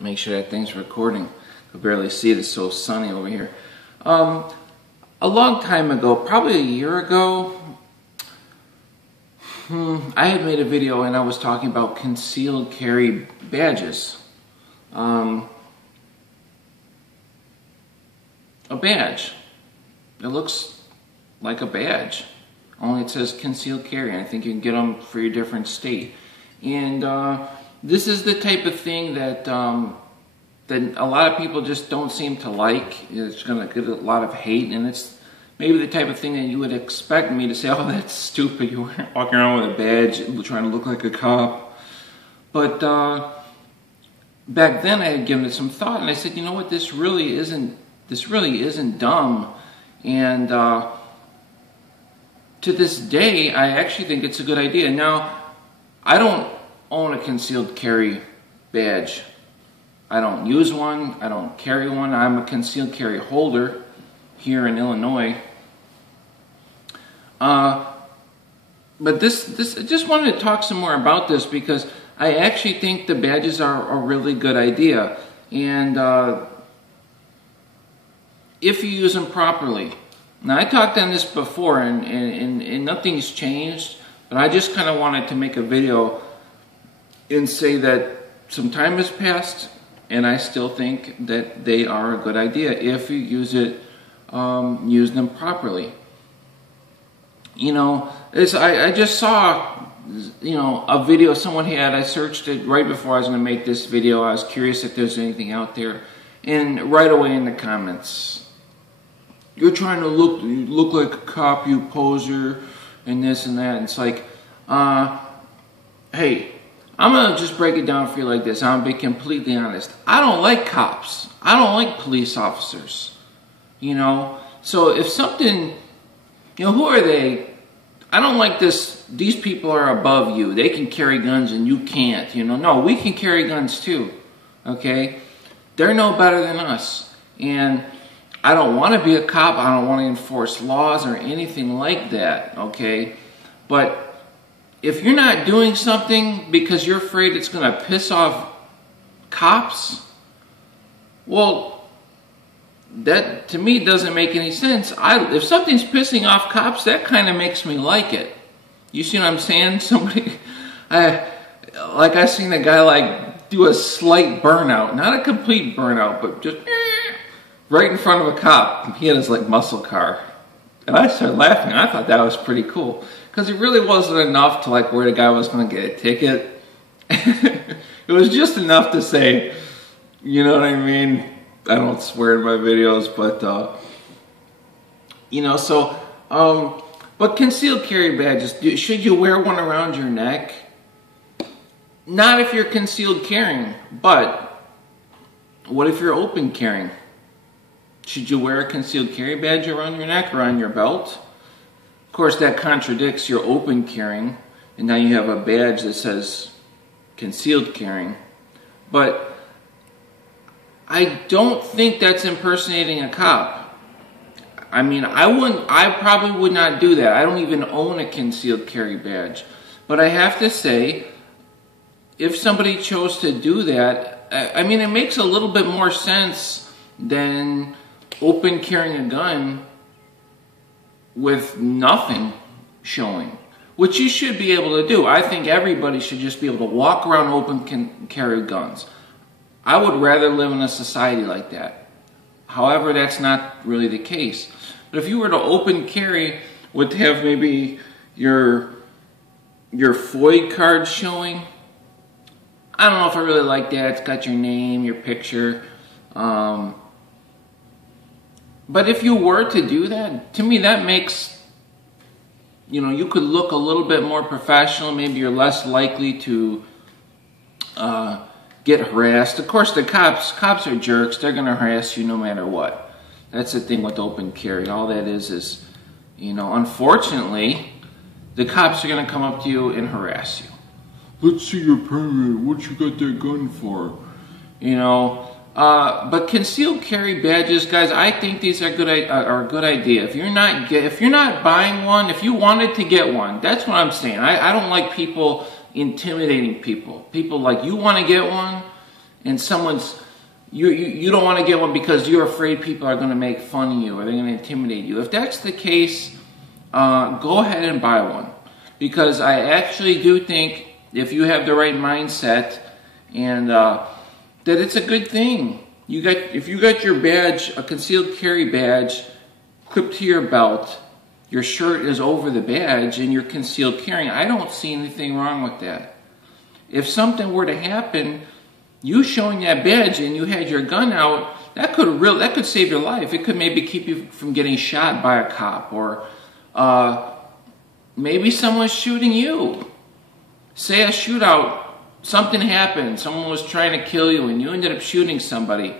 Make sure that thing's recording. I can barely see it, it's so sunny over here. A long time ago, probably a year ago, I had made a video and I was talking about concealed carry badges. A badge. It looks like a badge, only it says concealed carry. I think you can get them for your different state. And this is the type of thing that that a lot of people just don't seem to like. It's going to get a lot of hate, and it's maybe the type of thing that you would expect me to say, oh, that's stupid, you're walking around with a badge trying to look like a cop. But back then I had given it some thought, and I said, you know what, this really isn't dumb. And to this day, I actually think it's a good idea. Now, I don't own a concealed carry badge. I don't use one. I don't carry one. I'm a concealed carry holder here in Illinois. But I just wanted to talk some more about this because I actually think the badges are a really good idea. And if you use them properly. Now, I talked on this before, and nothing's changed, but I just kind of wanted to make a video and say that some time has passed, and I still think that they are a good idea if you use them properly. You know, I just saw, you know, a video someone had. I searched it right before I was going to make this video. I was curious if there's anything out there, and right away in the comments, you're trying to look like a cop, you poser, and this and that. And it's like, hey, I'm going to just break it down for you like this. I'm going to be completely honest. I don't like cops. I don't like police officers. You know? So if something, you know, who are they? I don't like this. These people are above you. They can carry guns and you can't. You know? No, we can carry guns too. Okay? They're no better than us. And I don't want to be a cop. I don't want to enforce laws or anything like that. Okay? But if you're not doing something because you're afraid it's going to piss off cops, well, that to me doesn't make any sense. If something's pissing off cops, that kind of makes me like it. You see what I'm saying? I seen a guy like do a slight burnout, not a complete burnout, but just right in front of a cop. He had his like muscle car, and I started laughing. I thought that was pretty cool. Because it really wasn't enough to like where the guy was going to get a ticket. It was just enough to say, you know what I mean? I don't swear in my videos, but, you know, so, but concealed carry badges, should you wear one around your neck? Not if you're concealed carrying, but what if you're open carrying? Should you wear a concealed carry badge around your neck or on your belt? Of course, that contradicts your open carrying, and now you have a badge that says concealed carrying. But I don't think that's impersonating a cop. I mean, I probably would not do that. I don't even own a concealed carry badge. But I have to say, if somebody chose to do that, I mean, it makes a little bit more sense than open carrying a gun with nothing showing, which you should be able to do. I think everybody should just be able to walk around open carry guns. I would rather live in a society like that. However, that's not really the case. But if you were to open carry, would have maybe your FOID card showing, I don't know if I really like that. It's got your name, your picture. But if you were to do that, to me that makes, you know, you could look a little bit more professional. Maybe you're less likely to get harassed. Of course, the cops are jerks. They're going to harass you no matter what. That's the thing with open carry. All that is, you know, unfortunately, the cops are going to come up to you and harass you. Let's see your permit. What you got that gun for? You know. But concealed carry badges, guys, I think these are a good idea. If you're not buying one, if you wanted to get one, that's what I'm saying. I don't like people intimidating people. People like, you want to get one, and you don't want to get one because you're afraid people are going to make fun of you or they're going to intimidate you. If that's the case, go ahead and buy one, because I actually do think if you have the right mindset and that it's a good thing. If you got your badge, a concealed carry badge, clipped to your belt, your shirt is over the badge, and you're concealed carrying, I don't see anything wrong with that. If something were to happen, you showing that badge and you had your gun out, that could save your life. It could maybe keep you from getting shot by a cop, or maybe someone's shooting you. Say a shootout, something happened, someone was trying to kill you and you ended up shooting somebody.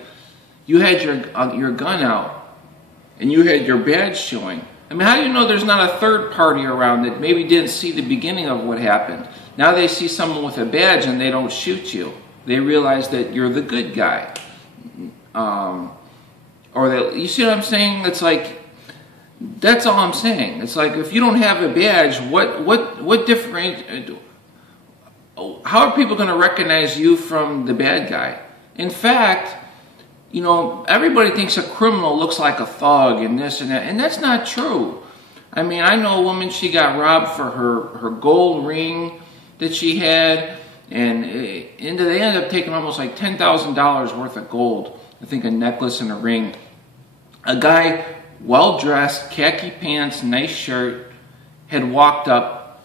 You had your gun out and you had your badge showing. I mean, how do you know there's not a third party around that maybe didn't see the beginning of what happened? Now they see someone with a badge and they don't shoot you. They realize that you're the good guy. You see what I'm saying? It's like, that's all I'm saying. It's like, if you don't have a badge, what different? How are people going to recognize you from the bad guy? In fact, you know, everybody thinks a criminal looks like a thug and this and that, and that's not true. I mean, I know a woman, she got robbed for her gold ring that she had, and they ended up taking almost like $10,000 worth of gold. I think a necklace and a ring. A guy, well-dressed, khaki pants, nice shirt, had walked up,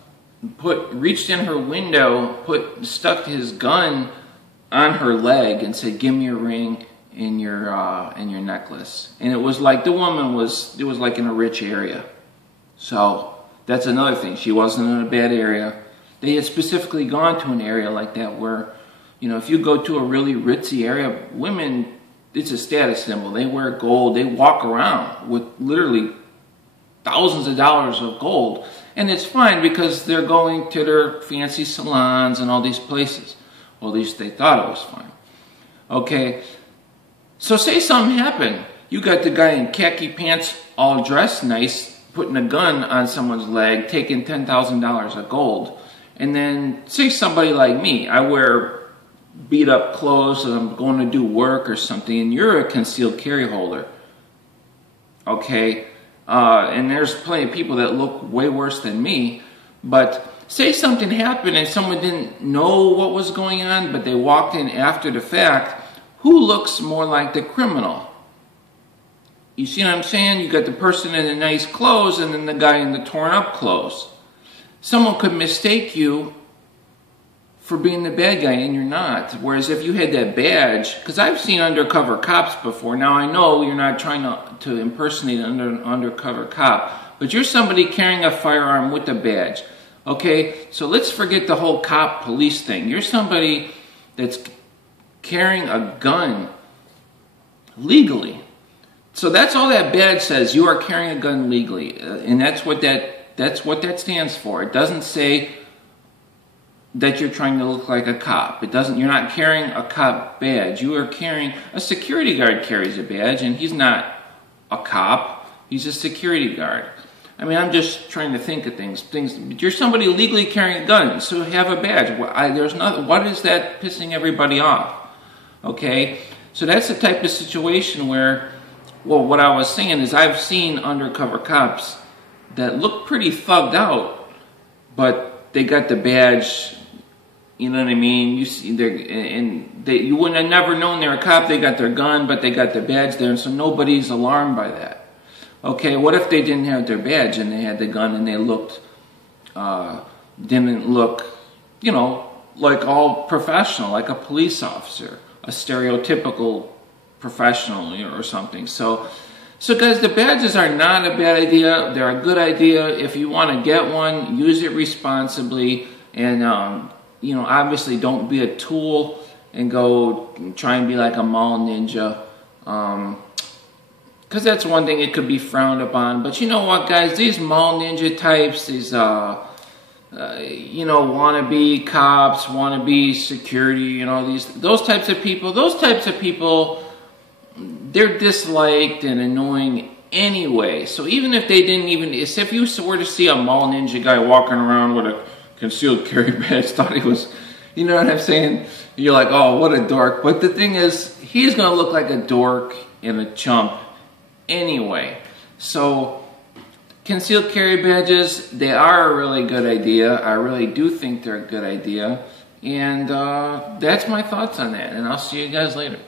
reached in her window, stuck his gun on her leg and said, "Give me your ring and your necklace." And it was like it was like in a rich area. So that's another thing. She wasn't in a bad area. They had specifically gone to an area like that where, you know, if you go to a really ritzy area, women, it's a status symbol. They wear gold. They walk around with literally thousands of dollars of gold. And it's fine because they're going to their fancy salons and all these places. Well, at least they thought it was fine. Okay, so say something happened. You got the guy in khaki pants, all dressed nice, putting a gun on someone's leg, taking $10,000 of gold. And then say somebody like me, I wear beat up clothes and I'm going to do work or something, and you're a concealed carry holder. Okay, and there's plenty of people that look way worse than me, but say something happened and someone didn't know what was going on, but they walked in after the fact. Who looks more like the criminal? You see what I'm saying? You got the person in the nice clothes and then the guy in the torn up clothes. Someone could mistake you for being the bad guy and you're not. Whereas if you had that badge, because I've seen undercover cops before. Now I know you're not trying to impersonate an undercover cop, but you're somebody carrying a firearm with a badge. Okay, so let's forget the whole cop police thing. You're somebody that's carrying a gun legally. So that's all that badge says. You are carrying a gun legally, and that's what that stands for. It doesn't say that you're trying to look like a cop. It doesn't. You're not carrying a cop badge. You are carrying a security guard carries a badge, and he's not a cop. He's a security guard. I mean, I'm just trying to think of things. But you're somebody legally carrying a gun, so have a badge. What is that pissing everybody off? Okay, so that's the type of situation where, well, what I was saying is I've seen undercover cops that look pretty thugged out, but they got the badge. You know what I mean? You see, you wouldn't have never known they're a cop. They got their gun, but they got the badge there, and so nobody's alarmed by that. Okay, what if they didn't have their badge and they had the gun and they didn't look, you know, like all professional, like a police officer, a stereotypical professional, you know, or something. So guys, the badges are not a bad idea. They're a good idea. If you want to get one, use it responsibly, and you know, obviously don't be a tool and go try and be like a mall ninja. Because that's one thing, it could be frowned upon. But you know what, guys? These mall ninja types, these, you know, wannabe cops, wannabe security, you know, those types of people, they're disliked and annoying anyway. So even if they didn't if you were to see a mall ninja guy walking around with a concealed carry badge, thought he was, You know what I'm saying? You're like, oh, what a dork. But the thing is, he's going to look like a dork and a chump anyway. So concealed carry badges, they are a really good idea. I really do think they're a good idea. And that's my thoughts on that. And I'll see you guys later.